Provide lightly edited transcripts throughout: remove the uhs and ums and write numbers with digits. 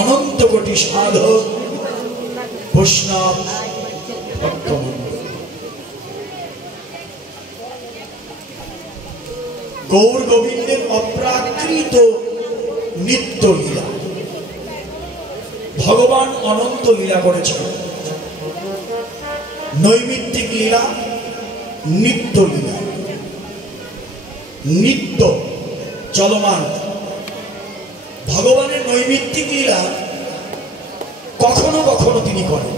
অনন্ত কোটি সাধক বৈষ্ণব ভক্তবৃন্দ, গৌর গোবিন্দের অপ্রাকৃত নিত্য লীলা। ভগবান অনন্ত লীলা করেছেন, নৈমিত্তিক লীলা, নিত্য লীলা। নিত্য চলমান ভগবানের নৈমিত্তিক লীলা কখনো কখনো তিনি করেন,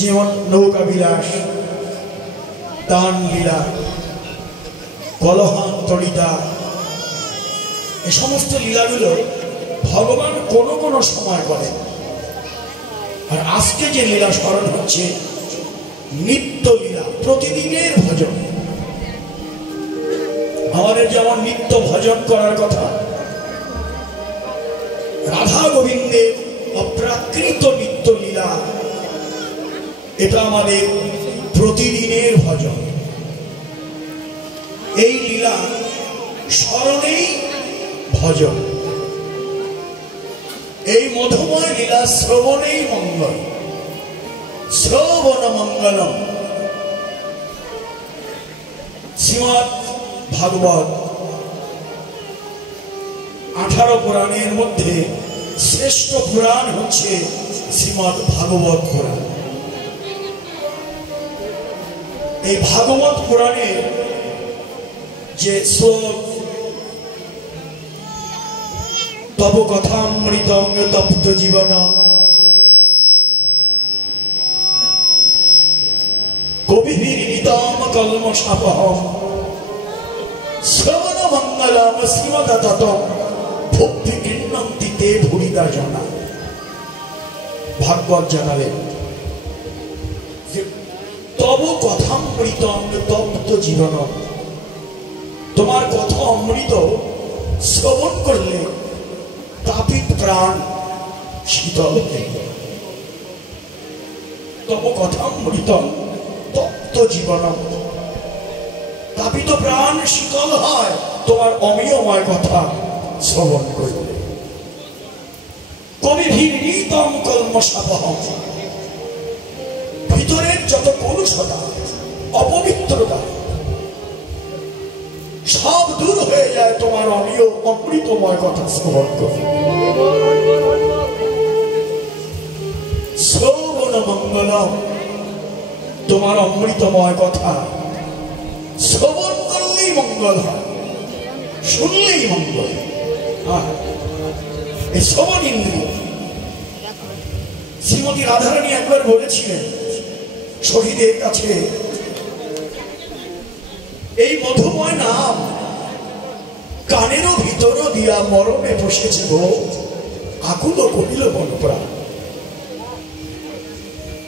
যেমন নৌকা বিলাস, দান লীলা, কলহান্তরিতা, এই সমস্ত লীলাগুলো ভগবান কোনো কোনো সময় করেন। আর আজকে যে লীলা স্মরণ হচ্ছে নিত্য লীলা, প্রতিদিনের ভজন। আমাদের যেমন নিত্য ভজন করার কথা, রাধা গোবিন্দের অপ্রাকৃত নিত্য লীলা, এটা আমাদের প্রতিদিনের ভজন। এই লীলা স্মরণেই ভজন, এই মধুময় লীলা শ্রবণেই মঙ্গল। শ্রবণ মঙ্গলম। শ্রীমদ্ ভাগবত 18 পুরাণের মধ্যে শ্রেষ্ঠ পুরাণ হচ্ছে শ্রীমদ্ ভাগবত পুরাণ। এই ভাগবত পুরাণে যে শ্লোক, তব কথামৃতং তপ্ত জীবন কবিভিরিতম কলমশাপহম শ্রবণ মঙ্গলম শ্রীমদততম ভক্তি গৃহ্ণন্তি তে ভুরিদা জনা। ভাগবত জানালেন যে তব কথামৃতং তপ্ত জীবন, তোমার কথা অমৃত শ্রবণ করলে তাপিত প্রাণ শীতল হয়ে যায়। তব কথামৃতং তপ্ত জীবন, তাপিত প্রাণ শীতল হয় তোমার অমিয়ময় কথা শ্রবণ করলে। কবিভিরিতম কলমশাপহম, ভিতরের যত কলুষতা, অপবিত্রতা সব দূর হয়ে যায় তোমার অমৃতময় কথা শ্রবণ করলে। শ্রবণ মঙ্গলম, তোমার অমৃতময় কথা শ্রবণ করলেই মঙ্গল হয়, শুনলেই মঙ্গল। এই শ্রবণ ইন্দ্রিয়। শ্রীমতী রাধারানী একবার বলেছিলেন শহীদের কাছে, এই মধুময় নাম কানেরও ভিতর দিয়া মরমে বসেছে গো, আকুল করিল মনপ্রাণ।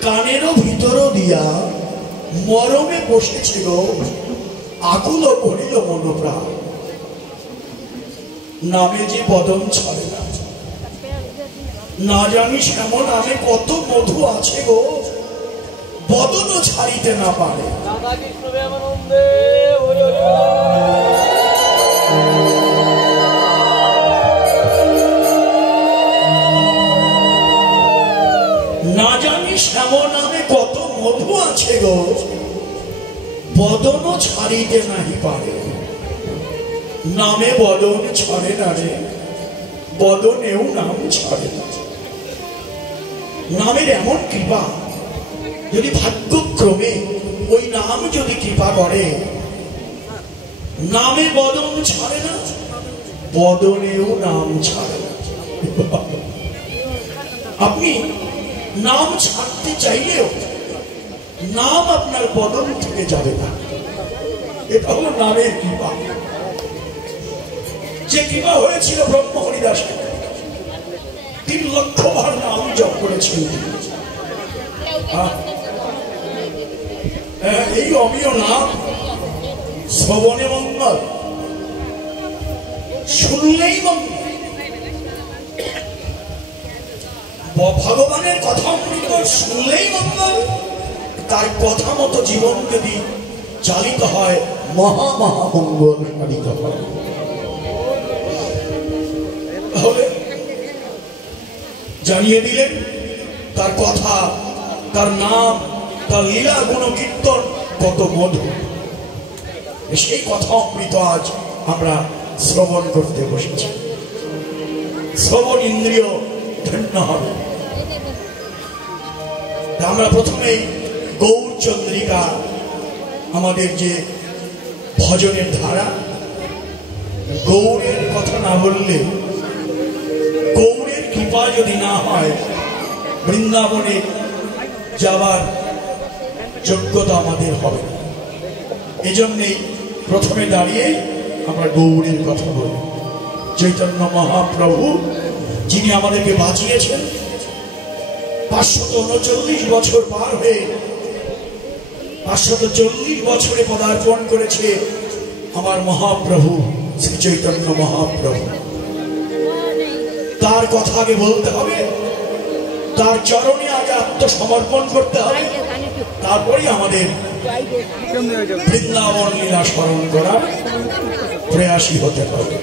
কানেরও ভিতর দিয়া মরমে বসেছে গো, আকুল করিল মনপ্রাণ। নামে যে বদন ছাড়ে না, না জানিস এমন নামে কত মধু আছে গো, বদনও ছাড়িতে না পারে। না জানিস এমন নামে কত মধু আছে গো, বদনও ছাড়িতে নাহি পারে। নামে বদন ছাড়ে না রে, বদনেও নাম ছাড়ে না। নামের এমন কৃপা, যদি ভাগ্যক্রমে ওই নাম যদি কৃপা করে, নামে বদন ছাড়ে না, বদনেও নাম ছাড়ে না। আপনি নাম ছাড়তে চাইলেও নাম আপনার বদন থেকে যাবে না। এটা হলো নামের কৃপা। যে কৃপা হয়েছিল ব্রহ্ম হরিদাসের, 3 লক্ষ বার নাম জপ করেছিল। এই অমিয় নাম শ্রবণে মঙ্গল, শুনলেই মঙ্গল। ভগবানের কথা অমৃত শুনলেই মঙ্গল। তার কথা মতো জীবন যদি চালিত হয়, মহা মহা মঙ্গল সাধিত হয়। তাহলে জানিয়ে দিলেন তার কথা, তার নাম, তার লীলা গুণ কীর্তন কত মধুর। সেই কথা অমৃত আজ আমরা শ্রবণ করতে বসেছি। শ্রবণ ইন্দ্রিয় ধন্য হবে। আমরা প্রথমেই গৌরচন্দ্রিকা, আমাদের যে ভজনের ধারা, গৌরের কথা না বললে, গৌরের কৃপা যদি না হয়, বৃন্দাবনে যাবার যোগ্যতা আমাদের হবে না। এজন্যই প্রথমে দাঁড়িয়ে আমরা গৌরের কথা বলি। চৈতন্য মহাপ্রভু যিনি আমাদেরকে বাঁচিয়েছেন, 539 বছর পার হয়ে 540 বছরে পদার্পণ করেছে আমার মহাপ্রভু শ্রী চৈতন্য মহাপ্রভু। তার কথা আগে বলতে হবে, তার চরণে আগে আত্মসমর্পণ করতে হবে, তারপরে আমাদের বৃন্দাবন লীলা স্মরণ করার প্রয়াসী হতে হবে।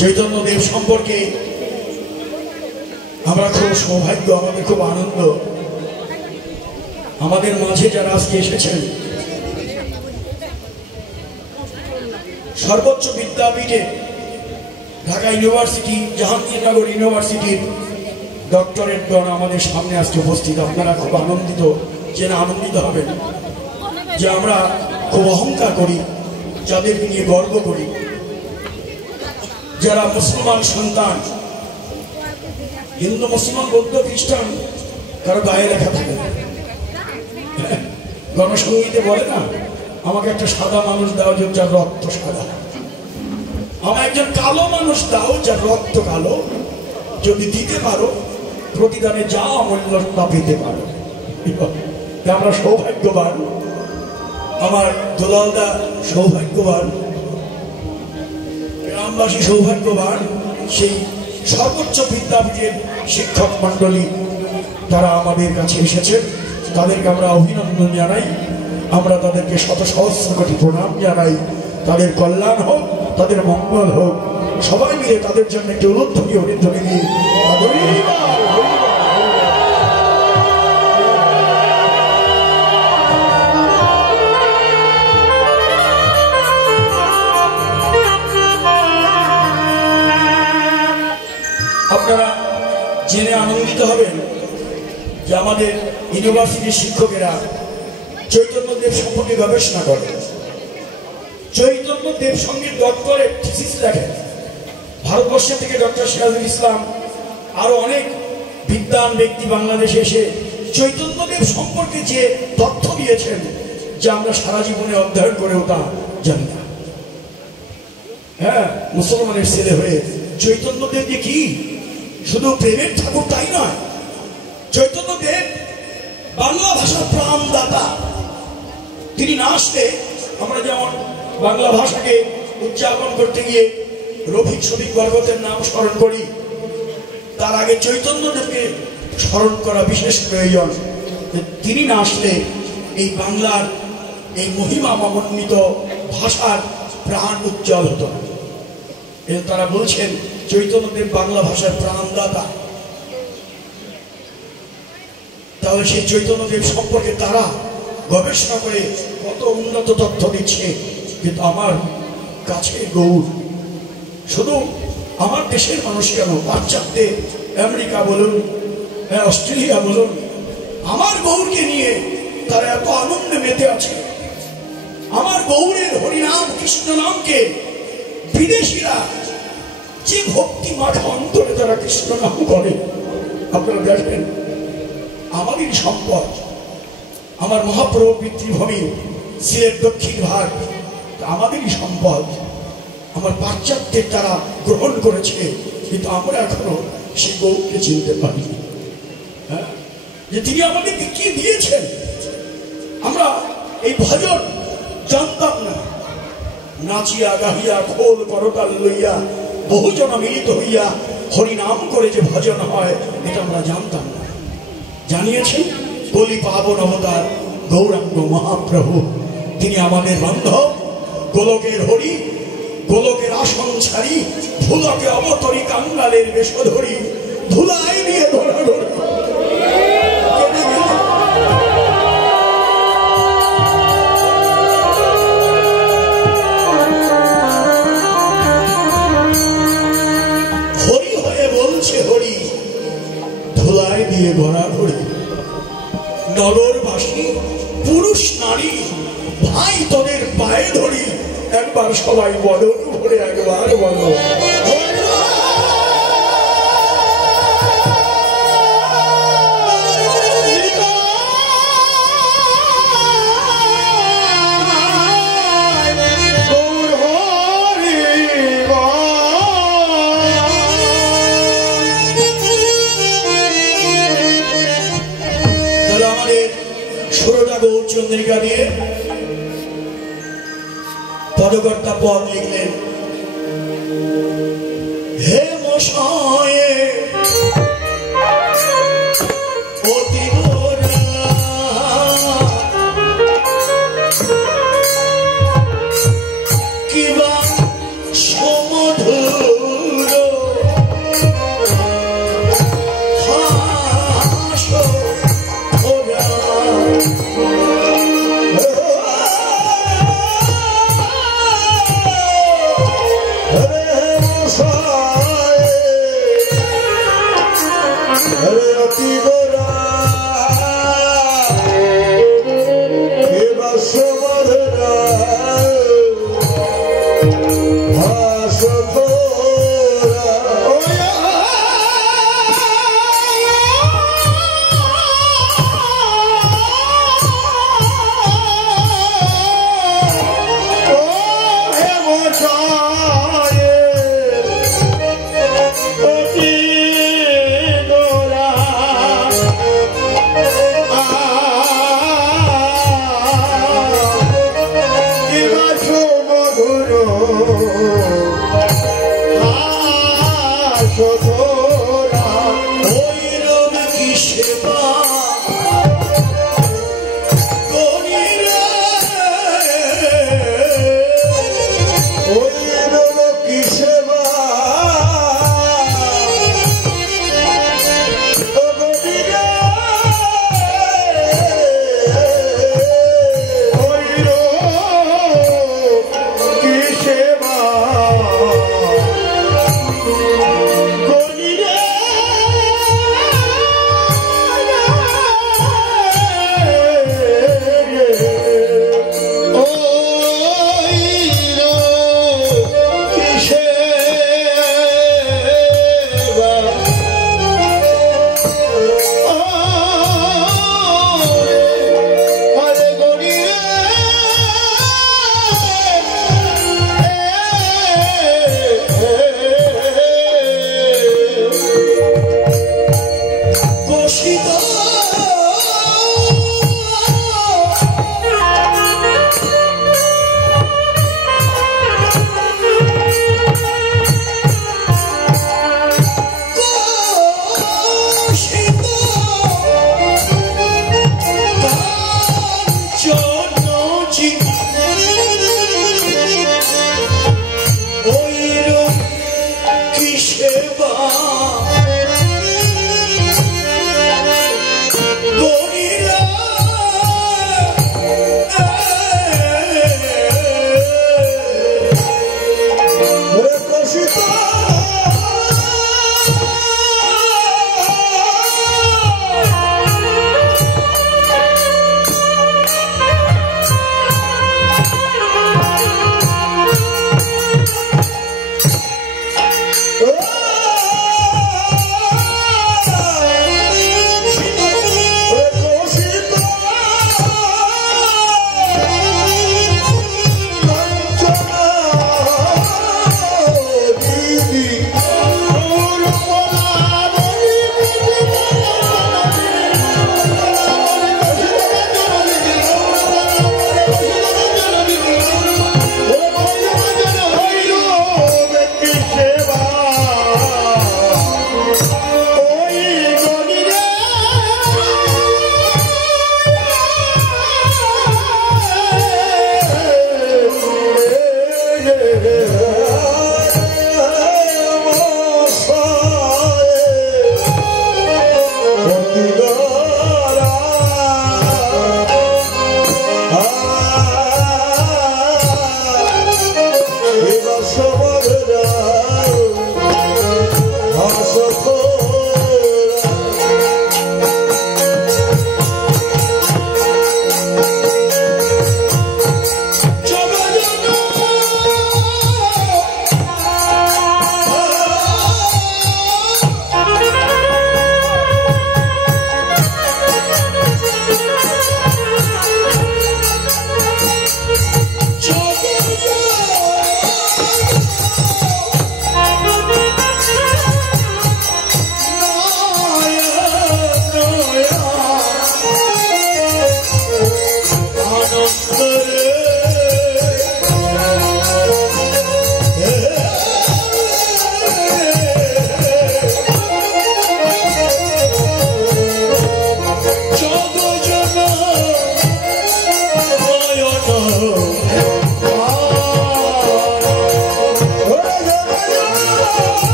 চৈতন্যদেব সম্পর্কে আমরা খুব সৌভাগ্য, আমাদের খুব আনন্দ, আমাদের মাঝে যারা আজকে এসেছেন সর্বোচ্চ বিদ্যাপীঠে ঢাকা ইউনিভার্সিটি, জাহাঙ্গীরনগর ইউনিভার্সিটির ডক্টরেট গণ আমাদের সামনে আজকে উপস্থিত। আপনারা খুব আনন্দিত, যে না আনন্দিত হবেন যে আমরা খুব অহংকার করি, যাদেরকে নিয়ে গর্ব করি, যারা মুসলমান সন্তান, হিন্দু মুসলমান বৌদ্ধ খ্রিস্টান কারো গায়ে লেখা থাকে না। গণসংগীতে বলে না, আমাকে একটা সাদা মানুষ দাও যার রক্ত সাদা, আমার একজন কালো মানুষ দাও যার রক্ত কালো, যদি দিতে পারো প্রতিদানে যা মূল্য তা পেতে পারো। আমরা সৌভাগ্যবান, আমার দোলালদা সৌভাগ্যবান, গ্রামবাসী সৌভাগ্যবান, সেই সর্বোচ্চ বিদ্যাপীঠের শিক্ষক মন্ডলী তারা আমাদের কাছে এসেছেন। তাদেরকে আমরা অভিনন্দন জানাই, আমরা তাদেরকে শত সহস্র কোটি প্রণাম জানাই। তাদের কল্যাণ হোক, তাদের মঙ্গল হোক, সবাই মিলে তাদের জন্য একটি উলুধ্বনি হরিধ্বনি দিয়ে আপনারা জেনে আনন্দিত হবেন যে আমাদের ইউনিভার্সিটির শিক্ষকেরা চৈতন্যদেব সম্পর্কে গবেষণা করেন, চৈতন্যদেব সঙ্গে ডক্টরেট থিসিস লেখেন। ভারতবর্ষ থেকে ডক্টর সিরাজুল ইসলাম আরো অনেক বিদ্বান ব্যক্তি বাংলাদেশে এসে চৈতন্যদেব সম্পর্কে যে তথ্য দিয়েছেন, যা আমরা সারা জীবনে অধ্যয়ন করেও তা জানি না। হ্যাঁ, মুসলমানের ছেলে হয়ে চৈতন্যদেব যে কি শুধু প্রেমের ঠাকুর তাই নয়, চৈতন্যদেব বাংলা ভাষার প্রাণদাতা। তিনি না আসলে আমরা যেমন বাংলা ভাষাকে উদযাপন করতে গিয়ে রফিক শফিক বরকতের নাম স্মরণ করি, তার আগে চৈতন্যদেবকে স্মরণ করা বিশেষ প্রয়োজন। তিনি না আসলে এই বাংলার এই মহিমা মণ্ডিত ভাষার প্রাণ উজ্জ্বল হতো না। তারা বলছেন চৈতন্যদেব বাংলা ভাষার প্রাণদাতা। তাহলে সেই চৈতন্যদেব সম্পর্কে তারা গবেষণা করে কত উন্নত তথ্য দিচ্ছে। কিন্তু আমার কাছে গৌর শুধু আমার দেশের মানুষ কেন, পাশ্চাত্যে আমেরিকা বলুন, অস্ট্রেলিয়া বলুন, আমার গৌরকে নিয়ে তারা এত আনন্দে মেতে আছে। আমার গৌরের হরিনাম কৃষ্ণ নামকে বিদেশিরা যে ভক্তি মাঠা অন্তরে তারা কৃষ্ণ নাম করে, আপনারা দেখবেন আমাদের সম্পদ, আমার মহাপ্রভু পিতৃভূমি সিলেট দক্ষিণ ভাগ আমাদেরই সম্পদ। আমার পাশ্চাত্যের তারা গ্রহণ করেছে, কিন্তু আমরা এখনো সেই গৌরকে চিনতে পারিনি। হ্যাঁ, যে তিনি আমাদেরকে কি দিয়েছেন। আমরা এই ভজন জানতাম না, নাচিয়া গাহিয়া খোল করতাল লইয়া বহুজন মিলিত হইয়া হরিনাম করে যে ভজন হয়, এটা আমরা জানতাম না। জানিয়েছেন কলি পাবন অবতার গৌরাঙ্গ মহাপ্রভু, তিনি আমাদের বান্ধব, গোলকের হরি, গোলকের আসন ছাড়ি ভুলকে অবতরি কাঙ্গালের বেশ ধরি, ধুলাই দিয়ে ধরা ধরে হরি হয়ে বলছে, হরি ধুলাই দিয়ে ধরা ধরে। নগরবাসী পুরুষ নারী ভাই তোদের পায়ে ধরি, একবার সবাই বদন ভরে একবার বলো চন্দ্রিকা দিয়ে পদকর্তা পদ লিখলেন। হে মশায়ে কিবা সমধুর হাস ওরা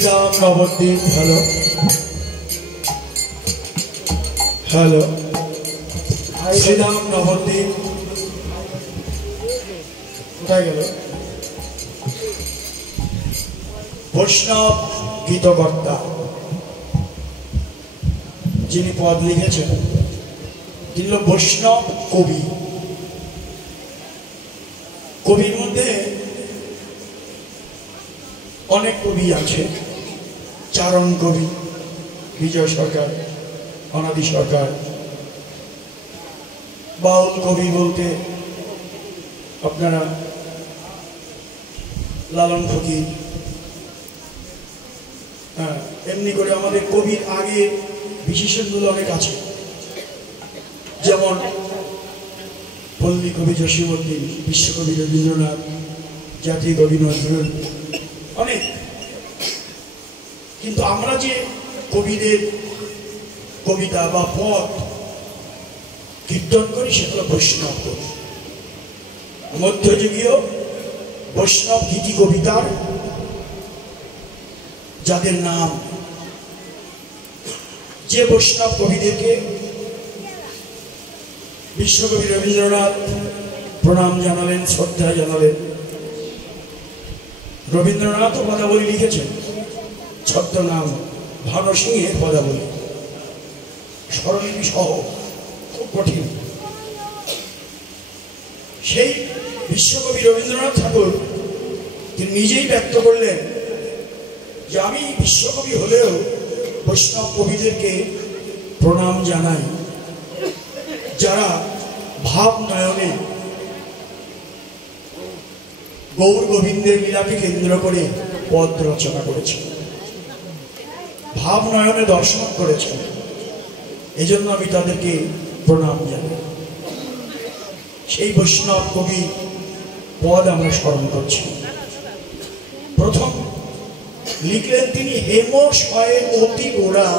শ্রীরাম নবদ্বীপ। হ্যালো হ্যালো, শ্রীরাম নবদ্বীপ কোথায় গেল? বৈষ্ণব গীতকর্তা যিনি পদ লিখেছেন তিনি হল বৈষ্ণব কবি। কবির মধ্যে অনেক কবি আছে। চারণ কবি বিজয় সরকার, অনাদি সরকার। বাউল কবি বলতে আপনারা লালন ফকির। হ্যাঁ, এমনি করে আমাদের কবির আগে বিশেষণগুলো অনেক আছে, যেমন পল্লী কবি জসীমউদ্দীন, বিশ্বকবি রবীন্দ্রনাথ, জাতীয় কবি নজরুল, অনেক। কিন্তু আমরা যে কবিদের কবিতা বা পদ কীর্তন করি সেগুলো বৈষ্ণব কবি। মধ্যযুগীয় বৈষ্ণব গীতি কবিতার যাদের নাম, যে বৈষ্ণব কবিদেরকে বিশ্বকবি রবীন্দ্রনাথ প্রণাম জানালেন, শ্রদ্ধা জানালেন। রবীন্দ্রনাথও পদাবলী লিখেছেন, ছদ্মনাম ভানু সিংহের পদাবলী, স্বরলিপি সহ, খুব কঠিন। সেই বিশ্বকবি রবীন্দ্রনাথ ঠাকুর তিনি নিজেই ব্যক্ত করলেন যে আমি বিশ্বকবি হলেও বৈষ্ণব কবিদেরকে প্রণাম জানাই, যারা ভাব নয়নে গৌর গোবিন্দের লীলাকে কেন্দ্র করে পদ রচনা করেছেন, ভাব নয়নে দর্শন করেছেন। এই জন্য আমি তাদেরকে প্রণাম জানাই। সেই বৈষ্ণব কবি পদ আমরা স্মরণ করছি। প্রথম লিখলেন তিনি, হেম শয়ে অতি গোড়া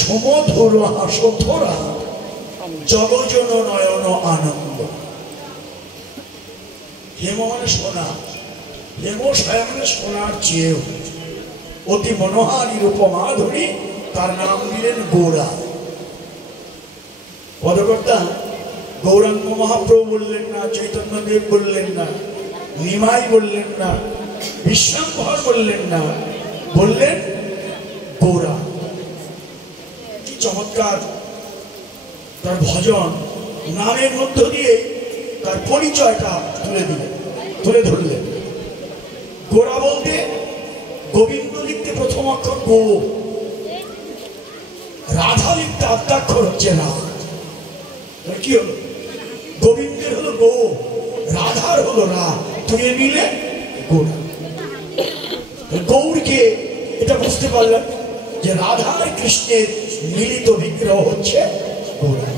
সমধুর হাসধরা জগজন নয়ন আনন্দ। হেম মানে সোনা, হেম শয় মানে সোনার চেয়েও অতি মনোহারী রূপমাধুরী, তার নাম দিলেন গোড়া। পদকর্তা গৌরাঙ্গ মহাপ্রভু বললেন না, চৈতন্যদেব বললেন না, নিমাই বললেন না, বিশ্বাম্ভর বললেন না, বললেন গোড়া। কি চমৎকার তার ভজন, নামের মধ্য দিয়ে তার পরিচয়টা তুলে ধরলেন। গোড়া বলতে গোবিন্দ লিখতে প্রথম অক্ষর গো, রাধা লিখতে আদ্যাক্ষর হচ্ছে না। কি হলো? গোবিন্দের হলো গো, রাধার হলো রা, তুই মিলে গোড়া। গৌরকে এটা বুঝতে পারলাম যে রাধা আর কৃষ্ণের মিলিত বিগ্রহ হচ্ছে গোড়া।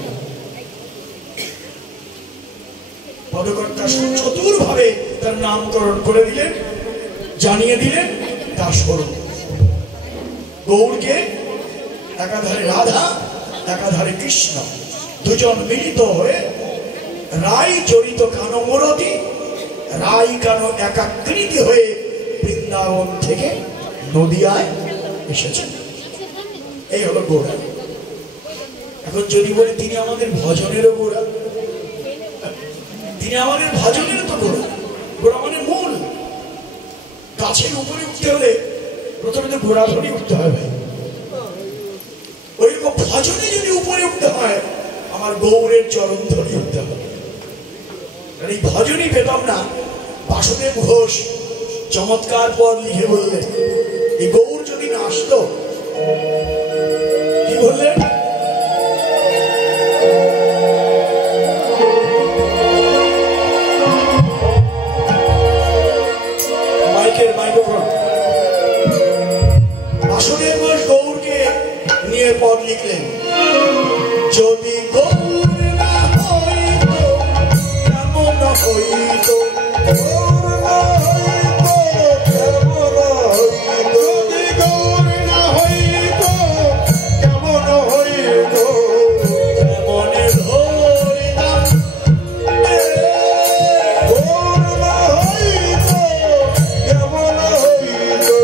পদকর্তা চতুরভাবে তার নামকরণ করে দিলেন, জানিয়ে দিলেন তার স্বরূপ। গৌরকে একাধারে রাধা, একাধারে কৃষ্ণ, দুজন মিলিত হয়ে রাই জড়িত কানো মরতি, রাই কানো একাকৃতি হয়ে বৃন্দাবন থেকে নদিয়ায় এসেছেন। এই হলো গোড়া। এখন যদি বলি তিনি আমাদের ভজনেরও গোড়া, তিনি আমাদের ভজনের তো গোড়া। গোড়া মানে মূল। গাছের উপরে উঠতে হলে প্রথমে তো গোড়া ধরে উঠতে হয় ভাই। ওইরকম ভজনে যদি উপরে উঠতে হয়, আমার গৌরের চরণ ধরে উঠতে হবে। এই ভজনই পেতাম না। বাসুদেব ঘোষ চমৎকার পদ লিখে বললেন, এই গৌর যদি না আসতো, কি বললেন? মাইক্রোফোন। বাসুদেব ঘোষ গৌরকে নিয়ে পদ লিখলেন, যদি গৌর না হইতো কেমন হইতো, গৌর না হইতো কেমন হইতো, যদি গৌর না হইতো কেমন হইতো, কেমন ধরিতাম, গৌর না হইতো কেমন হইতো,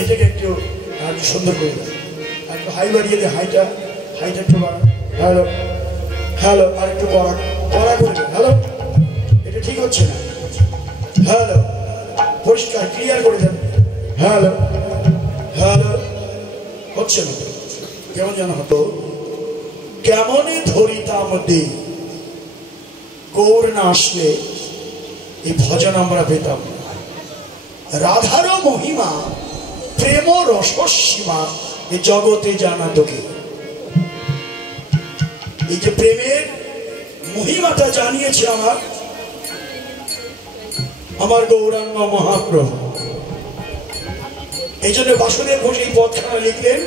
এটাকে একটু সুন্দর করে দেয়, একটু হাই বাড়িয়ে দেয়, হাইটা একটু বাড়া। হ্যালো হ্যালো, আর একটু কড়া করে দেয়। হ্যালো, এটা ঠিক হচ্ছে না। হ্যালো, পরিষ্কার ক্লিয়ার করে দেন। হ্যালো হ্যালো, হচ্ছে না, কেমন যেন হতো। কেমনে ধরিতাম দেই, গৌর না আসলে এই ভজন আমরা পেতাম না। রাধার মহিমা প্রেম রসসীমা এই জগতে জানা তোকে। এই যে প্রেমের মহিমাটা জানিয়েছে আমার গৌরাঙ্গ মহাপ্রভু। এই জন্য বাসুদেব ঘোষ এই পদখানা লিখলেন,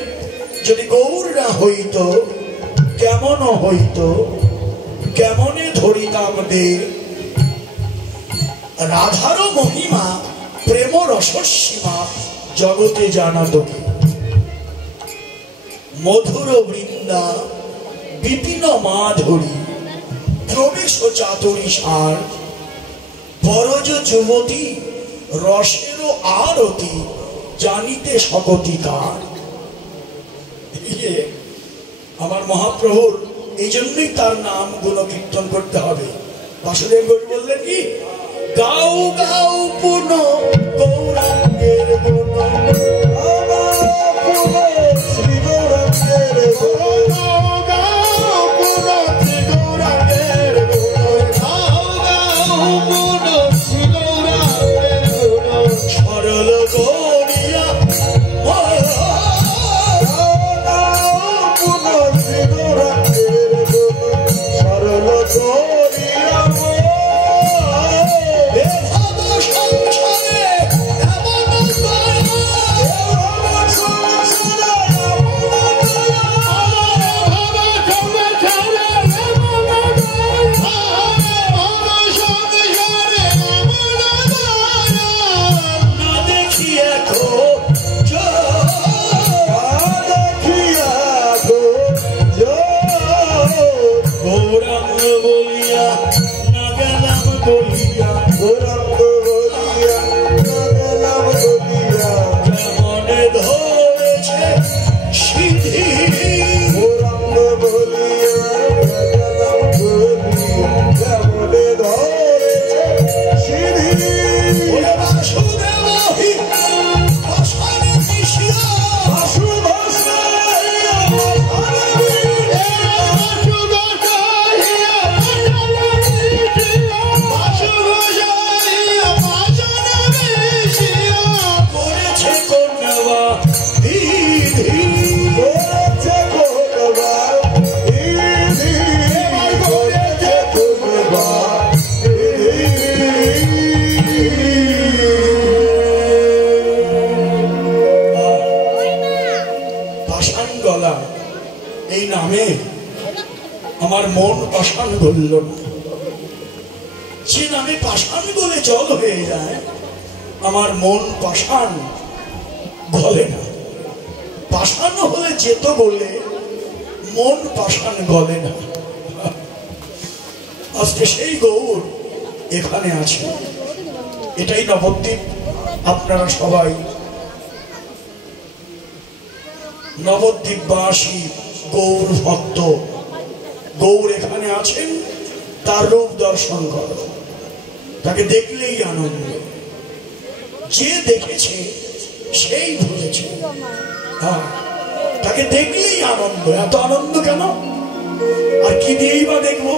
যদি গৌর না হইত কেমন হইত, কেমনে ধরিতাম দে। রাধার মহিমা প্রেম রসসীমা জগতে জানা তোকে। মধুর বৃন্দা বিপিন মাধুরী প্রবেশ চাতুরী সার, বরজ যুবতী রসের আরতি জানিতে সকতিকার। আমার মহাপ্রভুর এই জন্যই তার নাম গুণ কীর্তন করতে হবে। বাসুদেব ঘোষ বললেন কি, গাও গাও পুন গৌরাঙ্গের গুণ, শ্রী গৌরাঙ্গের গুণ, গাও গাও পুন শ্রী গৌরাঙ্গের গুণ, গাও গাও পুন শ্রী গৌরাঙ্গের গুণ, সরল গৌরিয়া সরল গৌরিয়া আমার মন পাষাণ গলল না। যে নামে পাষাণ গলে জল হয়ে যায়, আমার মন পাষাণ গলে না। পাষাণ হলে যেত বলে মন পাষাণ গলে না। আজকে সেই গৌর এখানে আছে। এটাই নবদ্বীপ। আপনারা সবাই নবদ্বীপবাসী গৌর ভক্ত। গৌর এখানে আছেন, তার রূপ দর্শন করো, তাকে দেখলেই আনন্দ। যে দেখেছে সেই ভুলেছে। তাকে দেখলেই আনন্দ। এত আনন্দ কেন? আর কি দিয়েই বা দেখবো?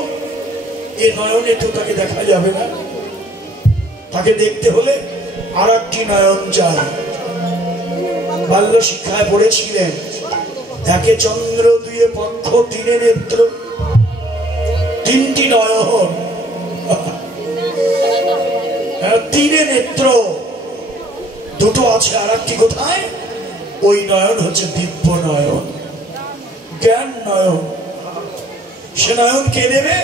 এ নয়নে তো তাকে দেখা যাবে না। তাকে দেখতে হলে আর একটি নয়ন চাই। বাল্য শিক্ষায় পড়েছিলেন, একে চন্দ্র, দুয়ে পক্ষ, তিনে নেত্র, তিনটি নয়ন, তিনে নেত্র, দুটো আছে, আর একটি কোথায়? ওই নয়ন হচ্ছে দিব্য নয়ন, জ্ঞান নয়ন। সে নয়ন কে দেবে?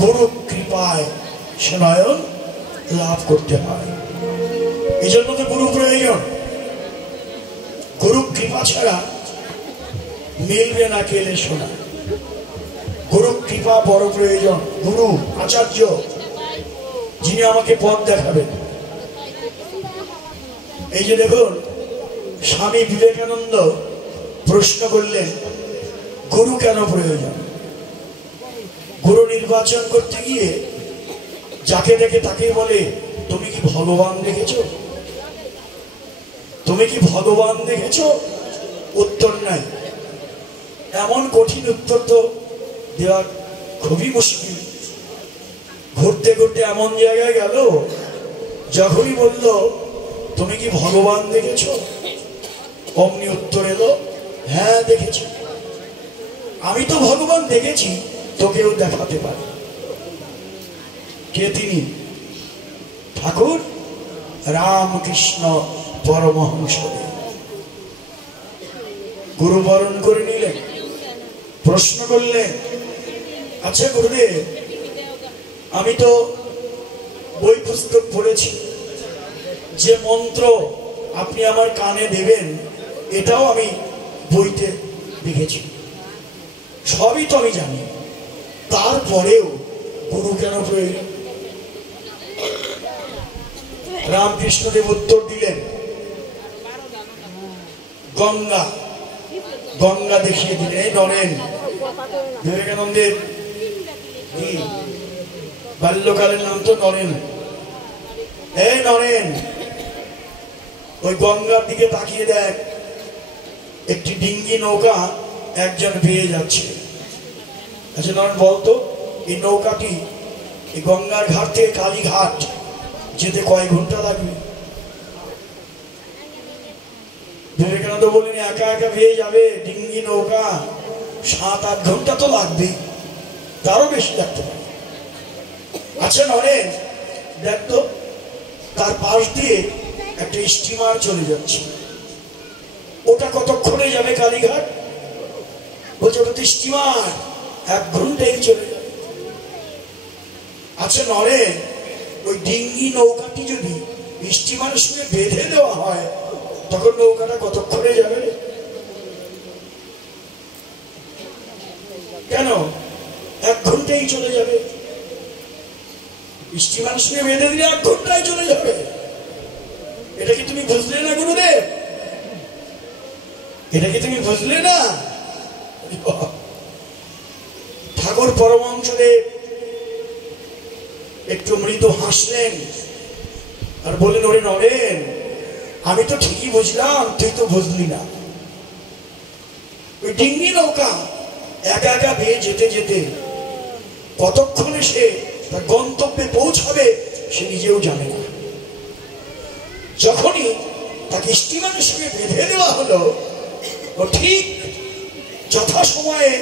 গুরু কৃপায় সে নয়ন লাভ করতে হয়। এই জন্য তো গুরু প্রয়োজন। গুরু কৃপা ছাড়া মিলবে না কেলে শোনা। গুরু কৃপা বড় প্রয়োজন। গুরু আচার্য যিনি আমাকে পথ দেখাবেন। এই যে দেখুন স্বামী বিবেকানন্দ প্রশ্ন করলেন, গুরু কেন প্রয়োজন? গুরু নির্বাচন করতে গিয়ে যাকে দেখে তাকে বলে, তুমি কি ভগবান দেখেছো? তুমি কি ভগবান দেখেছো? উত্তর নাই। এমন কঠিন উত্তর তো দেওয়া খুবই মুশকিল। ঘুরতে ঘুরতে এমন জায়গায় গেল, যখনই বলল তুমি কি ভগবান দেখেছো, অমনি উত্তর এলো, হ্যাঁ দেখেছি। আমি তো ভগবান দেখেছি, তোকেও দেখাতে পারি। কে তিনি? ঠাকুর রামকৃষ্ণ পরমহংস। গুরু বরণ করে নিলেন, প্রশ্ন করলেন, আচ্ছা গুরুদেব, আমি তো বই পুস্তক পড়েছি, যে মন্ত্র আপনি আমার কানে দেবেন এটাও আমি বইতে দেখেছি, সবই তো আমি জানি, তারপরেও গুরু কেন প্রয়োজন? রামকৃষ্ণদেব উত্তর দিলেন, গঙ্গা। গঙ্গা দেখিয়ে দিলেন। এই নরেন, বিবেকানন্দের বাল্যকালের নাম তো নরেন। এই নরেন, ওই গঙ্গার দিকে তাকিয়ে দেখ, একটি ডিঙ্গি নৌকা একজন বেয়ে যাচ্ছে। আচ্ছা নরেন বলতো, এই নৌকাটি এই গঙ্গার ঘাট থেকে কালীঘাট যেতে কয় ঘন্টা লাগবে? বিবেকানন্দ বললেন, একা একা বেয়ে যাবে ডিঙ্গি নৌকা, 7-8 ঘন্টা তো লাগবে, তারও বেশি লাগতে পারে। আচ্ছা নরেন দেখতো, তার পাশ দিয়ে একটা স্টিমার চলে যাচ্ছে, ওটা কতক্ষণে যাবে কালীঘাট? বলছে ওটা তো স্টিমার, 1 ঘন্টায় চলে যাবে। আচ্ছা নরেন, ওই ডিঙ্গি নৌকাটি যদি স্টিমারের সঙ্গে বেঁধে দেওয়া হয়, তখন নৌকাটা কতক্ষণে যাবে? কেন 1 ঘন্টায় চলে যাবে? স্টিমারের সঙ্গে বেঁধে দিলে 1 ঘন্টায় চলে যাবে। এটা কি তুমি বুঝলে না গুরুদেব? এটা কি তুমি বুঝলে না? ঠাকুর পরমহংসদেব একটু মৃদু হাসলেন আর বললেন, ওরে নরেন, আমি তো ঠিকই বুঝলাম, তুই তো বুঝলি না। ওই ডিঙ্গি নৌকা একা একা বেয়ে যেতে যেতে কতক্ষণে সে তার গন্তব্যে পৌঁছাবে সে নিজেও জানে না। যখনই তাকে স্টিমারের সঙ্গে বেঁধে দেওয়া হলো, ও ঠিক যথাসময়ে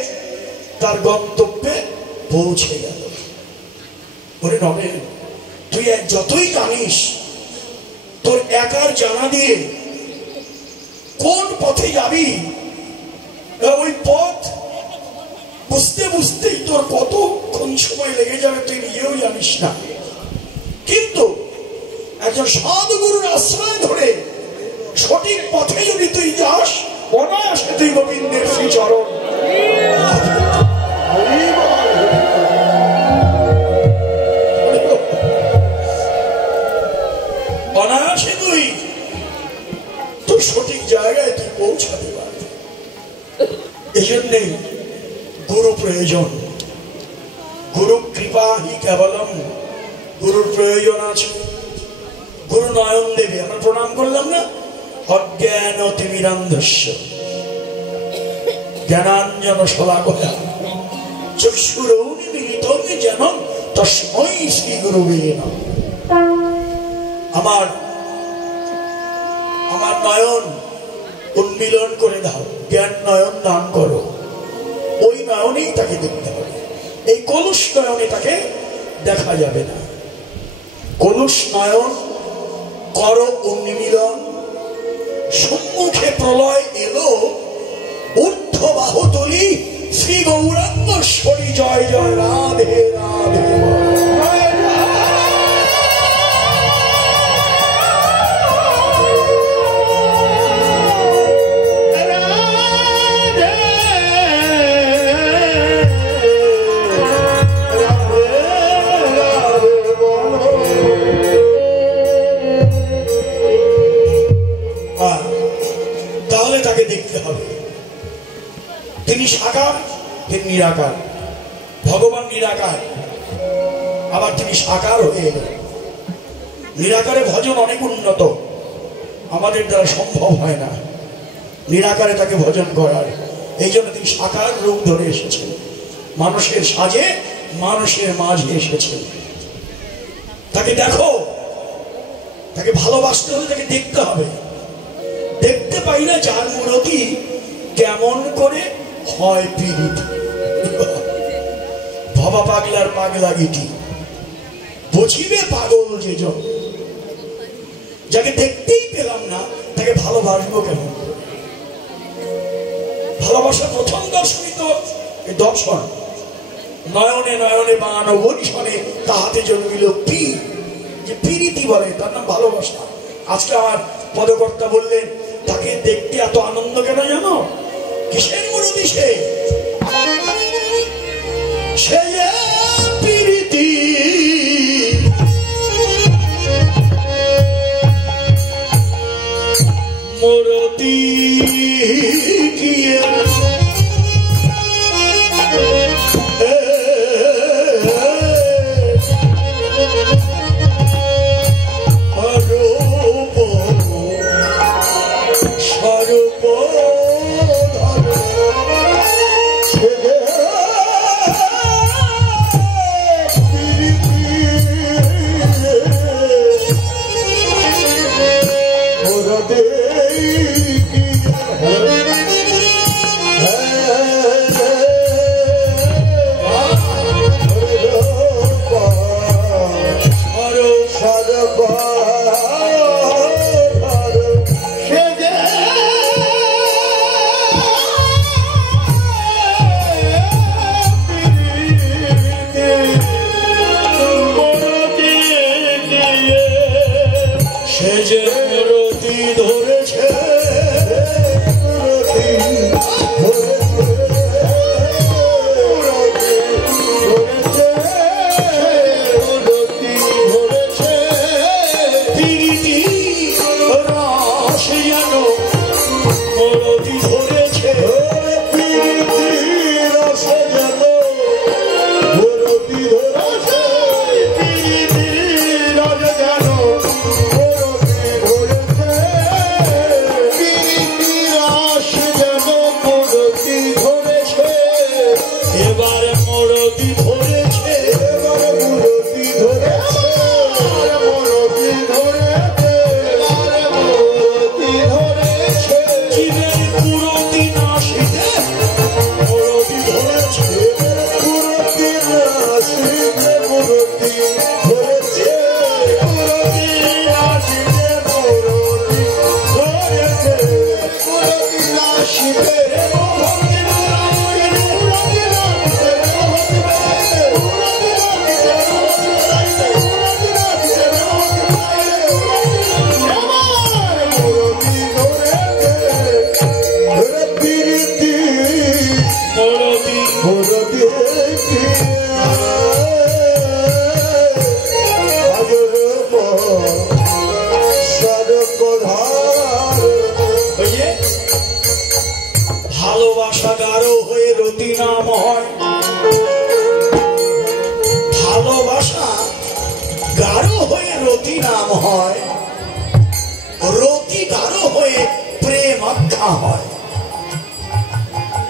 তার গন্তব্যে পৌঁছে গেল। ওরে নরেন, তুই যতই জানিস, তোর একার জানা দিয়ে কোন পথে যাবি, ওই পথ বুঝতে বুঝতেই তোর কতক্ষণ সময় লেগে যাবে তুই নিজেও জানিস না। কিন্তু একজন সাধুগুরুর আশ্রয় ধরে সঠিক পথে যদি তুই যাস, অনায়াসে তুই গোবিন্দের শ্রীচরণ অনায়াসে তুই তোর সঠিক জায়গায় তুই পৌঁছাতে পারবি। এই জন্যেই গুরু প্রয়োজন। গুরু কৃপা হি কেবলম, গুরুর প্রয়োজন আছে। গুরু নয়ন দেবী আমরা প্রণাম করলাম না, অজ্ঞান তিমিরান্ধস্য জ্ঞানাঞ্জন শলাকয়া চক্ষুরৌর্মিলিতং যেন তস্मै শ্রী গুরুবে নমঃ। আমার নয়ন উন্মিলন করে দাও, জ্ঞান নয়ন দান করো। ওই নয়নেই তাকে দেখতে হবে, এই কলুষ নয়নে তাকে দেখা যাবে না। কলুষ নয়ন করো উন্মিলন, সম্মুখে প্রলয় এলো, ঊর্ধ্ব বাহু তুলি শ্রী গৌরাঙ্গেশ্বরী জয় জয় রাধে রাধে। তিনি সাকার, তিনি নিরাকার। ভগবান নিরাকার, আবার তিনি সাকার হয়ে এলেন। নিরাকারে ভজন অনেক উন্নত, আমাদের দ্বারা সম্ভব হয় না নিরাকারে তাকে ভজন করার। এই জন্য তিনি সাকার রূপ ধরে এসেছেন, মানুষের সাজে মানুষের মাঝে এসেছেন। তাকে দেখো, তাকে ভালোবাসতে হলে তাকে দেখতে হবে। দেখতে পাইলে যার মূরতি কেমন করে হয় পীড়িত। ভবা পাগলার পাগলা গীতি বুঝিবে পাগল যে জন। যাকে দেখতেই পেলাম না তাকে ভালোবাসবো কেমন? ভালোবাসার প্রথম দর্শনই তো দর্শন। নয়নে নয়নে বান বরিশনে তাহাতে জন্মিল পীর, যে পীড়িতি বলে তার নাম ভালোবাসা। আজকে আমার পদকর্তা বললেন তাকে দেখতে এত আনন্দ কেন জানো? কিসের মূরতি সে? সে পীড়িতি মূরতি কিয়া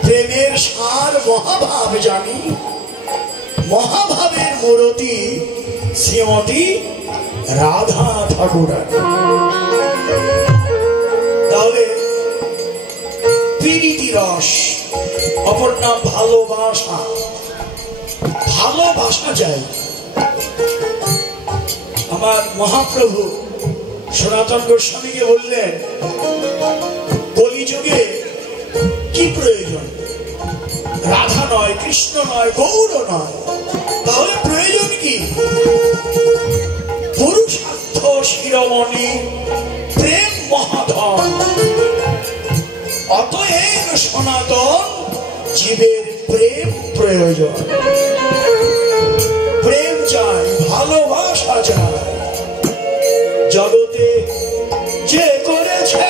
প্রেমের সার মহাভাব জানি, মহাভাবের মূরতি শ্রীমতী রাধা ঠাকুরানী। তাহলে পীড়িতি রস, অপর নাম ভালোবাসা। ভালোবাসা চাই। আমার মহাপ্রভু সনাতন গোস্বামীকে বললেন কলিযুগে কি প্রয়োজন? রাধা নয়, কৃষ্ণ নয়, গৌর নয়, তাহলে প্রয়োজন কি? পুরুষার্থ শিরোমণি প্রেম মহাধন, অতএব সনাতন জীবের প্রেম প্রয়োজন। প্রেম চাই, ভালোবাসা চাই। জগতে যে করেছে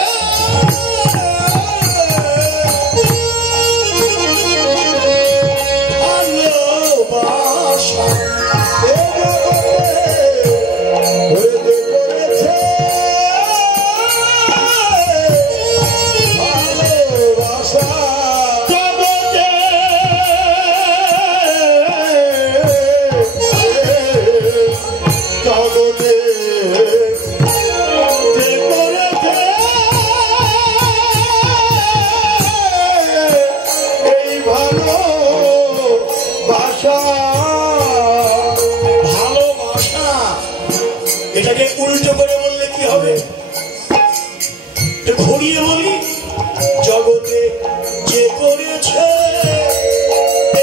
ভালোবাসা এটাকে উল্টো করে বললে কি হবে? ঘুরিয়ে বলি, জগতে যে করেছে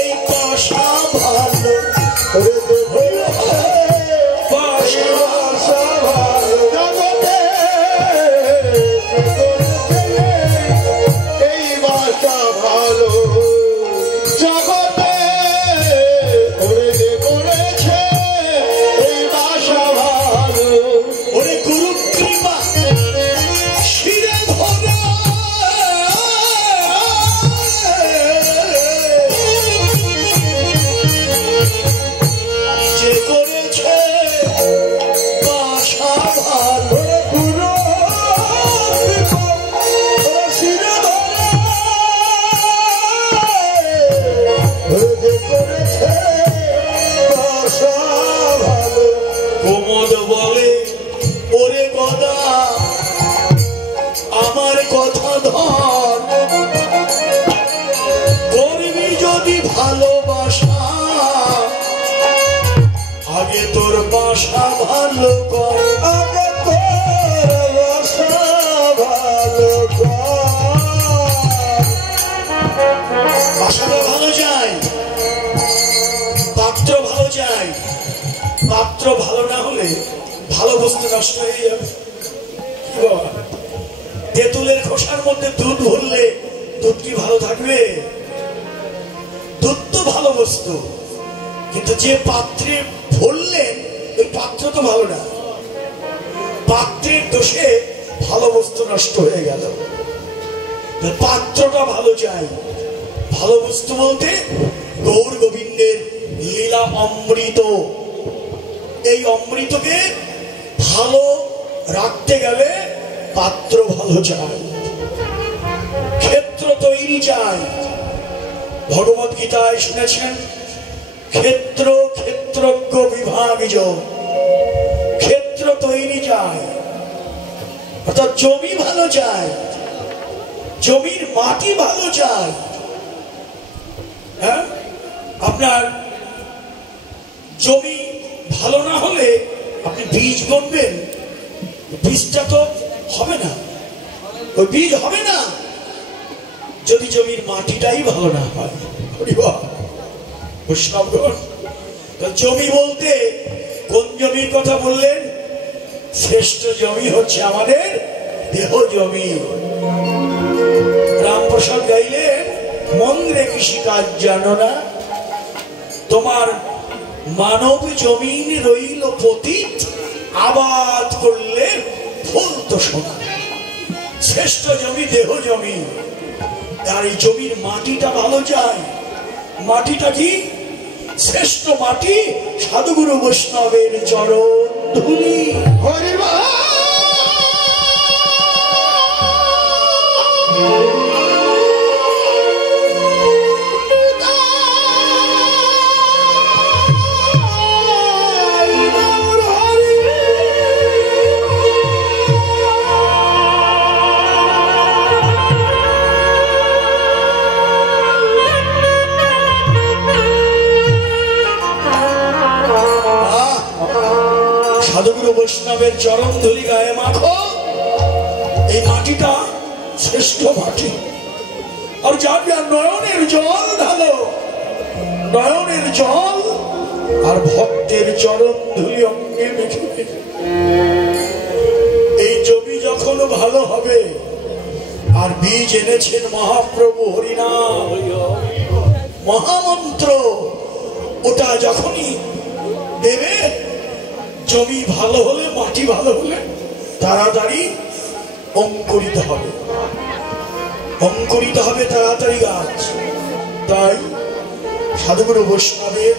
এই বাসা ভালো পাত্র ভালো না হলে ভালো বস্তু নষ্ট হয়ে যাবে। কি বাবা, তেঁতুলের খোসার মধ্যে দুধ ভরলে দুধ কি ভালো থাকবে? দুধ তো ভালো বস্তু, কিন্তু যে পাত্রে ভরলেন ওই পাত্র তো ভালো না। পাত্রের দোষে ভালো বস্তু নষ্ট হয়ে গেল। পাত্রটা ভালো চাই। ভালো বস্তু বলতে গৌর গোবিন্দের লীলা অমৃত। এই অমৃতকে ভালো রাখতে গেলে পাত্র ভালো চাই, ক্ষেত্র তৈরি চাই। ভগবত গীতায় শুনেছেন, ক্ষেত্র ক্ষেত্রজ্ঞ বিভাগজ, ক্ষেত্র তৈরি চাই, অর্থাৎ জমি ভালো চাই, জমির মাটি ভালো চাই। হ্যাঁ, আপনার জমি ভালো না হলে আপনি বীজ বুনবেন, বীজটা তো হবে না, ওই বীজ হবে না যদি জমির মাটিটাই ভালো না হয়। জমি বলতে কোন জমির কথা বললেন? শ্রেষ্ঠ জমি হচ্ছে আমাদের দেহ জমি। রামপ্রসাদ গাইলেন, মন্দিরে কৃষিকাজ জানো না, তোমার মানব জমিন রইল পতিত, আবাদ করলে ফলতো সোনা। শ্রেষ্ঠ জমি দেহ জমি, আর এই জমির মাটিটা ভালো যায়। মাটিটা কি? শ্রেষ্ঠ মাটি সাধুগুরু বৈষ্ণবের চরণ ধুলি। সাধুগুরু বৈষ্ণবের চরণ ধুলি গায়ে মাখো, এই মাটিটা শ্রেষ্ঠ মাটি। আর যার যার নয়নের জল ঢালো, নয়নের জল আর ভক্তের চরণ ধুলি অঙ্গে মেখে মেখে। এই জমি যখন ভালো হবে, আর বীজ এনেছেন মহাপ্রভু হরিনাম মহামন্ত্র, ওটা যখনই দেবে, জমি ভালো হলে, মাটি ভালো হলে তাড়াতাড়ি অঙ্কুরিত হবে, অঙ্কুরিত হবে তাড়াতাড়ি গাছ। তাই সাধুগুরু বৈষ্ণবের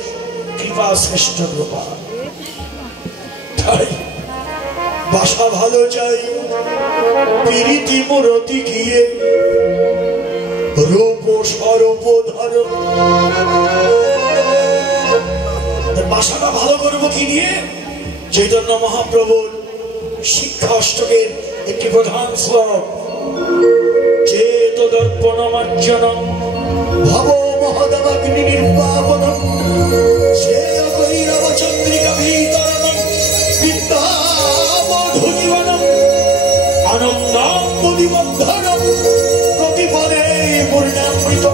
কৃপা শ্রেষ্ঠ কৃপা। তাই বাসা ভালো চাই, প্রীতি মূরতি গিয়ে রূপ স্বরূপ ধর। বাসাটা ভালো করবো কি নিয়ে? চৈতন্য মহাপ্রভুর শিক্ষা অষ্টকের একটি প্রধান শ্লোক, চেত দর্পণ মার্জনম ভব মহদবাগ্নি নির্বাপনম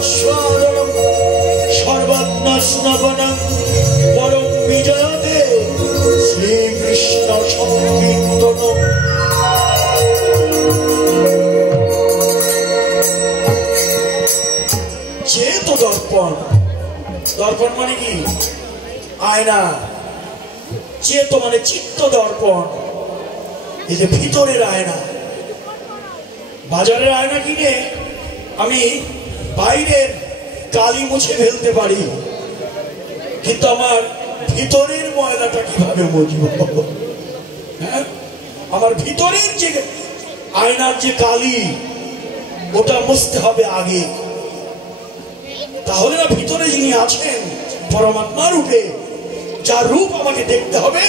আস্বাদনম সর্বত্নস্নবনম পরম বিজয়তে শ্রীকৃষ্ণ সংকীর্তনম। চেত দর্পণ, দর্পণ মানে কি? আয়না। চেত মানে চিত্ত দর্পণ, এই যে ভিতরের আয়না। বাজারের আয়না কিনে আমি বাইরের কালি মুছে ফেলতে পারি, কিন্তু আমার ভিতরের ময়লাটা কিভাবে মুছব? হ্যাঁ, আমার ভিতরের যে আয়নার যে কালি, ওটা মুছতে হবে আগে। তাহলে না ভিতরে যিনি আছেন পরমাত্মা রূপে, যার রূপ আমাকে দেখতে হবে,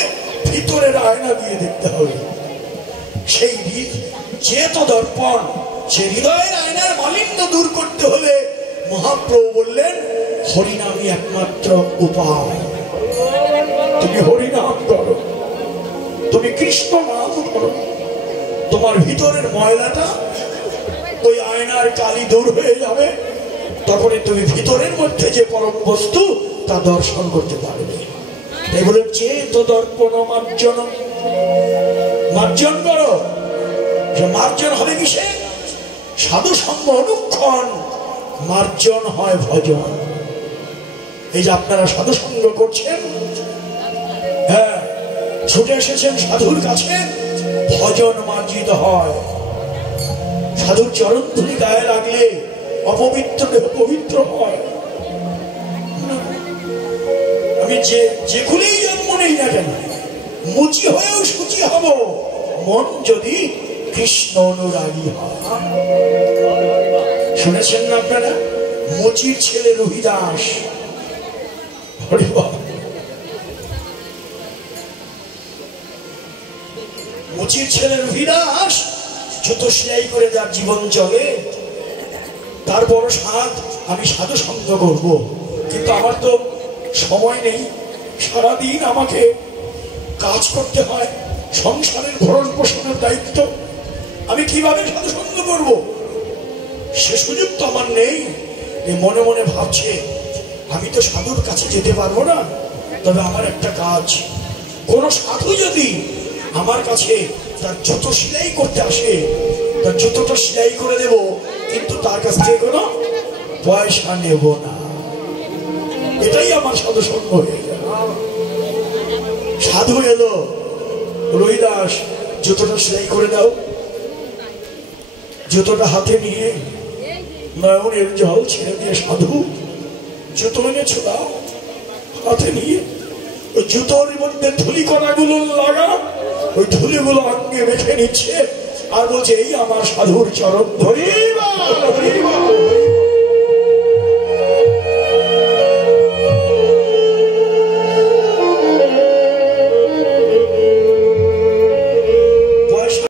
ভিতরের আয়না দিয়ে দেখতে হবে। সেই চেত দর্পণ, সে হৃদয়ের আয়নার মালিন্য দূর করতে হলে মহাপ্রভু বললেন হরিনামই একমাত্র উপায়। তুমি হরিনাম করো, তুমি কৃষ্ণ নাম করো, তোমার ভিতরের ময়লাটা, ওই আয়নার কালি দূর হয়ে যাবে। তখন তুমি ভিতরের মধ্যে যে পরম বস্তু তা দর্শন করতে পারবে। তাই বলে চেত দর্পণ মার্জন, মার্জন করো। মার্জন হবে কিসে? সাধু সঙ্গ অনুক্ষণ মার্জন হয় ভজন। এই যে আপনারা সাধু সঙ্গ করছেন, হ্যাঁ, ছুটে এসেছেন সাধুর কাছে, ভজন মার্জিত হয়। সাধুর চরণ ধুলি গায়ে লাগলে অপবিত্র দেহ পবিত্র হয়। আমি যে খুলেই জন্ম নেই না কেন, মুচি হয়েও সুচি হব, মন যদি কৃষ্ণ অনুরাগী হয়। শুনেছেন না আপনারা? মুচির ছেলে রবিদাস, মুচির ছেলে রবিদাস যত সেলাই করে যার জীবন চলে, তার বড় সাধ আমি সাধু সঙ্গ করব, কিন্তু আমার তো সময় নেই, সারাদিন আমাকে কাজ করতে হয়, সংসারের ভরণ পোষণের দায়িত্ব, আমি কিভাবে সাধু সঙ্গ করব? সে সুযোগ তো আমার নেই। মনে মনে ভাবছে আমি তো সাধুর কাছে যেতে পারবো না, তবে আমার একটা কাজ, কোন সাধু যদি আমার কাছে তার জুতো সেলাই করতে আসে, তার জুতোটা সেলাই করে দেব, কিন্তু তার কাছ থেকে কোনো পয়সা নেব না। এটাই আমার সাধু সঙ্গ হয়ে গেল। সাধু এলো, রবিদাস জুতোটা সেলাই করে দাও। জুতোটা হাতে নিয়ে নয়নের জল ছেড়ে দিয়ে সাধু জুতো এনে ছোড়াও, হাতে নিয়ে ওই জুতোর মধ্যে ধুলি কণাগুলো লাগা, ওই ধুলিগুলো আঙ্গে মেখে নিচ্ছে, আর বলছে এই আমার সাধুর চরণ ধরি।